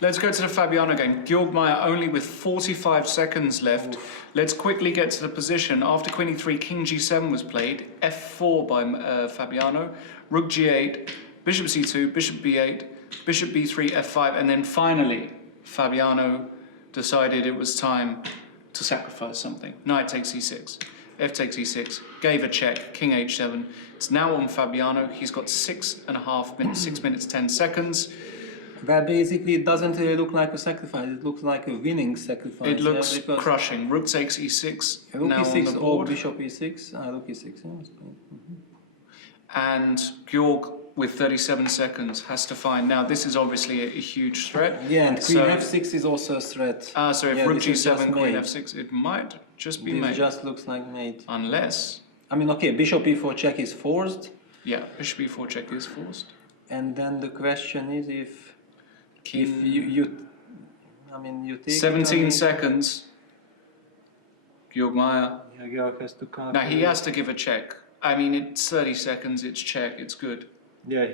Let's go to the Fabiano game. Georg Meier only with 45 seconds left. Let's quickly get to the position. After queen e3, king g7 was played. f4 by Fabiano. Rook g8, bishop c2, bishop b8, bishop b3, f5, and then finally Fabiano decided it was time to sacrifice something. Knight takes e6, f takes e6, gave a check, king h7. It's now on Fabiano. He's got 6.5 minutes, 6 minutes 10 seconds. Well, basically, it doesn't really look like a sacrifice. It looks like a winning sacrifice. It looks crushing. Rook takes e6. Rook now e6 on the or board. bishop e6. Rook e6. And Georg, with 37 seconds, has to find. Now, this is obviously a huge threat. Yeah, and queen f6 is also a threat. So if rook g7, queen f6, it might just be made. It just looks like mate. Unless. I mean, okay, bishop e4 check is forced. Yeah, bishop e4 check is forced. And then the question is if you take 17 seconds. Georg Meier. Yeah, Georg has to calculate. Now he has to give a check. I mean, it's 30 seconds. It's check. It's good. Yeah,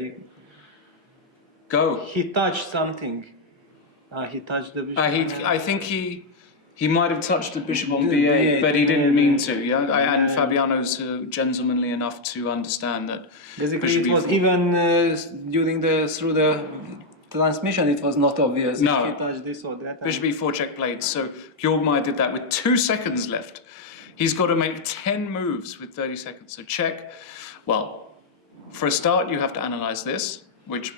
Go. He touched something. He touched the bishop. I think he might have touched the bishop on b8, but he didn't mean to. Yeah, and Fabiano's gentlemanly enough to understand that. Basically, it was even through the transmission, it was not obvious if he touched this or that. Bishop e4 check played. So Georg Meier did that with 2 seconds left. He's got to make 10 moves with 30 seconds. So check. Well, for a start, you have to analyze this, which.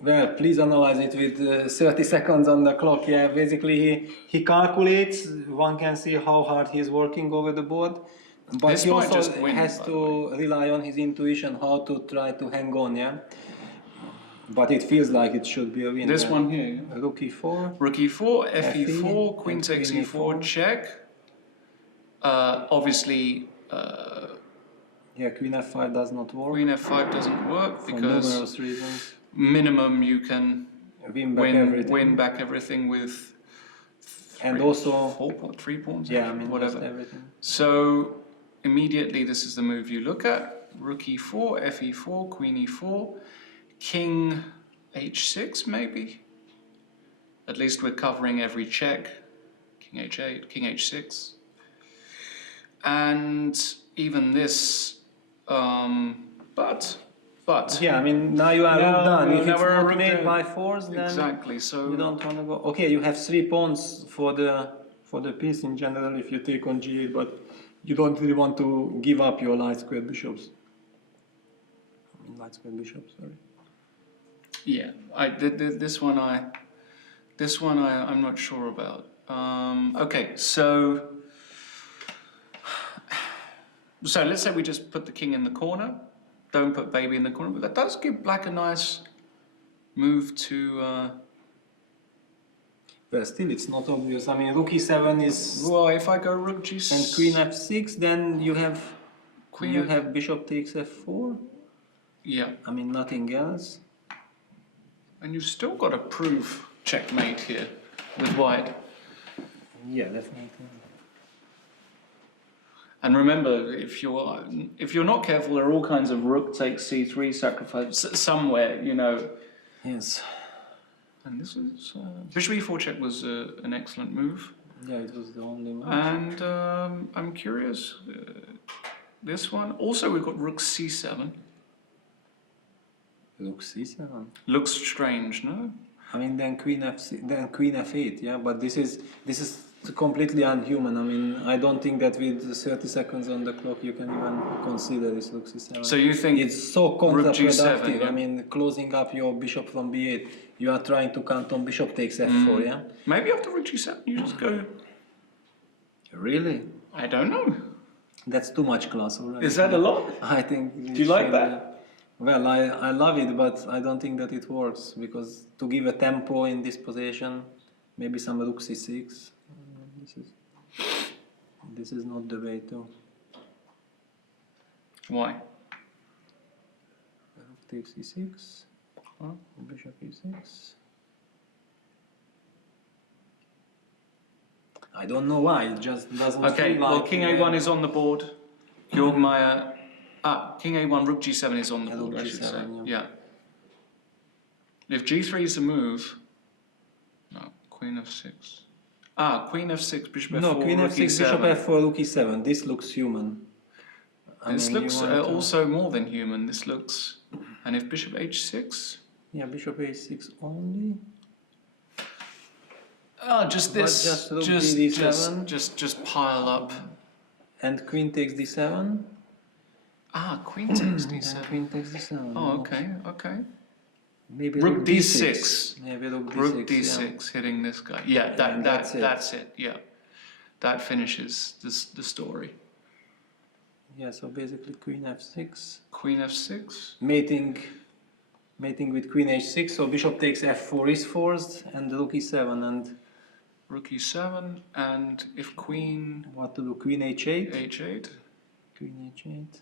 Well, please analyze it with 30 seconds on the clock. Yeah, basically he calculates. One can see how hard he's working over the board. But This he might also just win, has to rely on his intuition how to try to hang on, yeah? But it feels like it should be a win. This one here. Yeah. Rook e4. Rook e4, f e4, queen takes queen e4, check. Obviously, yeah, queen f5 does not work. queen f5 doesn't work for because numerous reasons. Minimum you can win back everything with and also 3 pawns. Yeah, I mean whatever. Everything. So immediately this is the move you look at. Rook e4, f e4, queen e4, king h6 maybe. At least we're covering every check. King h8, king h6. And even this, but yeah, I mean now you are done. If it's not made by force, then exactly. So you don't want to go. Okay, you have 3 pawns for the piece in general if you take on g8, but you don't really want to give up your light squared bishops. I mean light squared bishops, sorry. Yeah, this one I'm not sure about. Okay, so let's say we just put the king in the corner. Don't put baby in the corner, but that does give black a nice move to. Well, still it's not obvious. I mean, rook e7 is. Well, if I go rook g6 and queen f6, then you have bishop takes f4. Yeah. I mean nothing else. And you've still got to prove checkmate here with white. Yeah, definitely. And remember, if you're not careful, there are all kinds of rook takes c3 sacrifice somewhere, you know. Yes. And this is bishop e4 check was an excellent move. Yeah, it was the only move. And I'm curious, this one also we've got rook c7. Rook c7. Looks strange, no? I mean, then queen f8. Yeah, but this is completely unhuman. I mean, I don't think that with 30 seconds on the clock you can even consider this rook c7. So you think it's so counterproductive? G7, yeah? I mean, closing up your bishop from b8, you are trying to count on bishop takes f4. Yeah. Maybe after rook g7 you just go. Really? I don't know. That's too much class already. Is that a lot? I think. Do you like that? Well, I love it, but I don't think that it works because to give a tempo in this position, maybe some rook c6. This is not the way to. Why? Rook takes e6. Bishop e6. I don't know why. It just doesn't. Okay. Feel Well, like king a1 is on the board. Georg Meier. King a1, rook g7 is on the board. Rook I should g7, say. Yeah. If g3 is the move, no, queen f6. Ah, queen f6, bishop f4, No, queen rook f6, e7. bishop f4, rook e7. This looks human. This looks you want to- also more than human. This looks, and if bishop h6. Yeah, bishop h6 only. Oh, just But this. just rook d7. Just pile up. And queen takes d7. Ah, queen takes And d7. queen takes d7. Oh, okay, okay. Maybe Rook rook d6. Maybe rook d6. Rook d6, hitting this guy. Yeah, that's it. Yeah, that finishes the story. Yeah, so basically queen f6. Queen f6. Mating with queen h6. So bishop takes f4 is forced, and rook e7 and. Rook e7, and if queen. What to do? Queen h8. h8. Queen h8.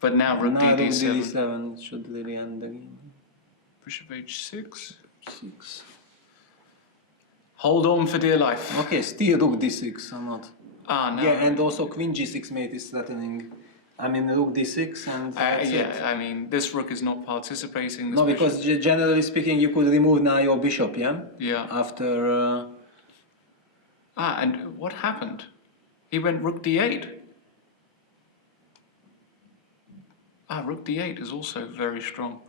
But now rook Now rook d7. d7 should really end the game. Bishop h6. 6. Hold on for dear life. Okay, still rook d6 or not? Ah, no. Yeah, and also queen g6 mate is threatening. I mean, rook d6 and that's it. Yeah, I mean, this rook is not participating. This No, because generally speaking, you could remove now your bishop, yeah? Yeah. After... And what happened? He went rook d8. Ah, rook d8 is also very strong.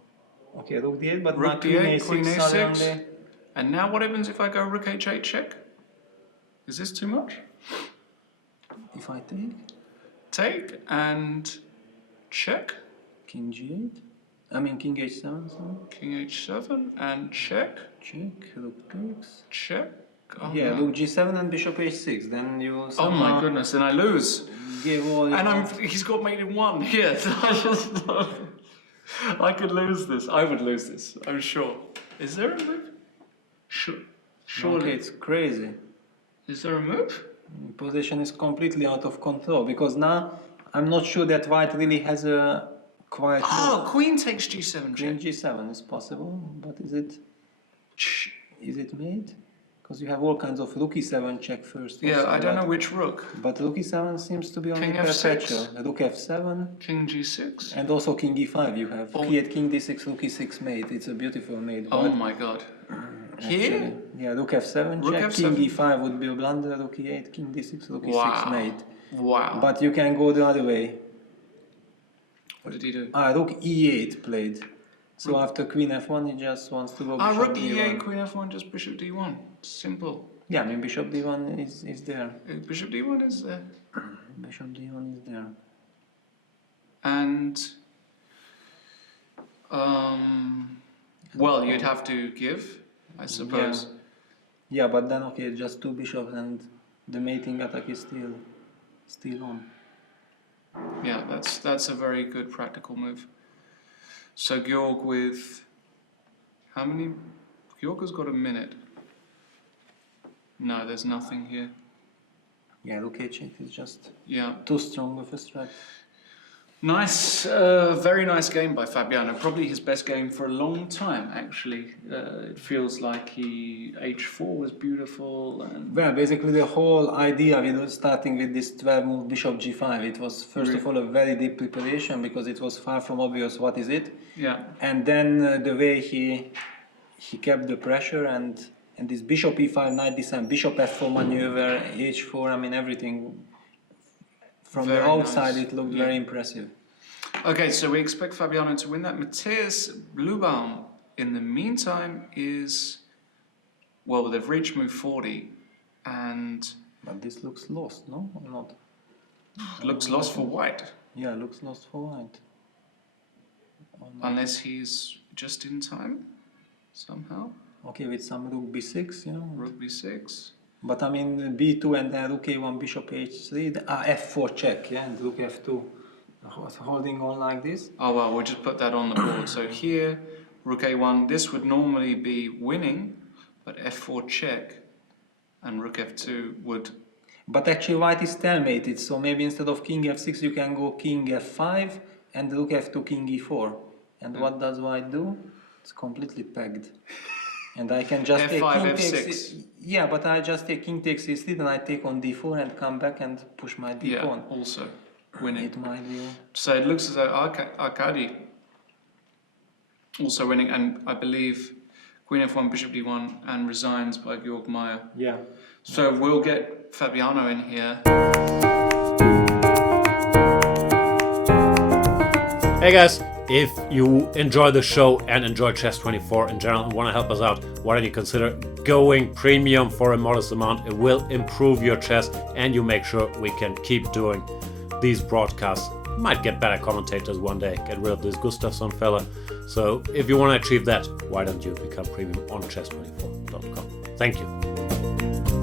Okay, rook d8, but Rook now queen d8, a6 queen a6. suddenly... And now what happens if I go rook h8 check? Is this too much? If I take... Take and check. King g8? I mean, king h7, sorry. King h7 and check. Check, rook takes... Check. Oh, yeah, no. rook g7 and bishop h6, then you Oh somehow my goodness, then I lose. give all... And he's got mate in one. Here. I could lose this. I would lose this, I'm sure. Is there a move? Surely. Okay, it's crazy. Is there a move? Position is completely out of control because now I'm not sure that white really has a quite. Oh, queen takes g7 Queen check. g7 is possible, but is it made? Because you have all kinds of rook e7 check first. Yeah, also, I don't know which rook. But rook e7 seems to be only King f6. perpetual. Rook f7 King g6. and also king e5. You have Oh. Key king d6, rook e6 mate. It's a beautiful mate. Oh but my god. actually, Here? yeah, rook f7 Rook check. f7. King e5 would be a blunder. Rook e8, king d6, rook e6 Wow. mate. Wow. But you can go the other way. What did he do? Rook e8 played. So after queen f1, he just wants to go bishop Rook d1. e8, queen f1, just bishop d1. Simple. Yeah, I mean bishop d1 is there. Bishop d1 is there. Bishop d1 is there. And well, you'd have to give, I suppose. Yeah, but then okay, just two bishops and the mating attack is still on. Yeah, that's a very good practical move. So Georg with how many? Georg has got a minute. No, there's nothing here. Yeah, rook h8 is just Yeah. too strong of a strat. Nice, very nice game by Fabiano. Probably his best game for a long time, actually. It feels like h4 was beautiful. And Well, basically the whole idea with starting with this 12 move bishop g5, it was first of all a very deep preparation because it was far from obvious what is it. yeah, And then the way he kept the pressure and this bishop e5, knight d7, bishop f4 maneuver, h4, I mean everything. From the Very outside nice. it looked Yeah. very impressive. Okay, so we expect Fabiano to win that. Matthias Blubaum, in the meantime, is... Well, they've reached move 40, and But this looks lost, no? Or not? looks lost for white. Yeah, looks lost for white. Or not? Unless he's just in time, somehow. Okay, with some rook b6, yeah. Rook b6. But I mean b2 and then rook a1, bishop h3, f4 check, yeah, and rook f2. Holding on like this. Oh well, we'll just put that on the board. So here, rook a1, this would normally be winning, but f4 check, and rook f2 would... But actually white is stalemated, so maybe instead of king f6 you can go king f5 and rook f2, king e4. And what does white do? It's completely pegged. And I can just take F5, king F6. takes... Yeah, but I just take king takes e3, then I take on d4 and come back and push my d Yeah, pawn. also winning. It might be... So it looks as though Arkady also winning, and I believe Queen F1, Bishop D1, and Resigns by Georg Meier. Yeah. So we'll get Fabiano in here. Hey guys, if you enjoy the show and enjoy Chess24 in general and want to help us out, why don't you consider going premium for a modest amount? It will improve your chess and you make sure we can keep doing these broadcasts. Might get better commentators one day, get rid of this Gustafsson fella. So if you want to achieve that, why don't you become premium on chess24.com? Thank you.